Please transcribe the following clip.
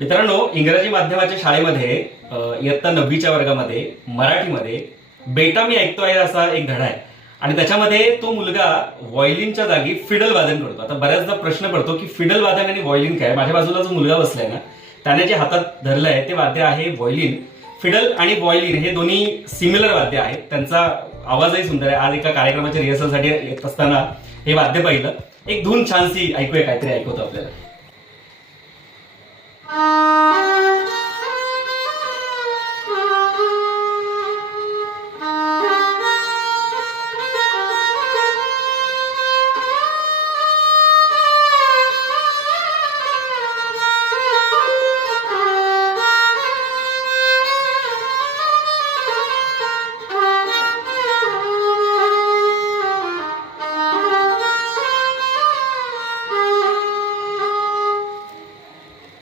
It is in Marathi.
मित्रांनो, इंग्रजी माध्यमाच्या शाळेमध्ये इयत्ता 9वीच्या वर्गामध्ये मराठीमध्ये बेटा मी ऐकतोय असा एक धडा आहे आणि त्याच्यामध्ये तो मुलगा व्हायोलिनच्या जागी फिडल वादन करतो. आता बऱ्याचदा प्रश्न पडतो की फिडल वादन आणि व्हायोलिन काय. माझ्या बाजूला जो मुलगा बसलाय ना, त्याने जे हातात धरलं आहे ते वाद्य आहे व्हायोलिन. फिडल आणि व्हायोलिन हे दोन्ही सिमिलर वाद्य आहेत. त्यांचा आवाजही सुंदर आहे. आज एका कार्यक्रमाच्या रिहर्सलसाठी येत असताना हे वाद्य पाहिलं. एक धून छानशी ऐकूया, काहीतरी ऐकवतो आपल्याला.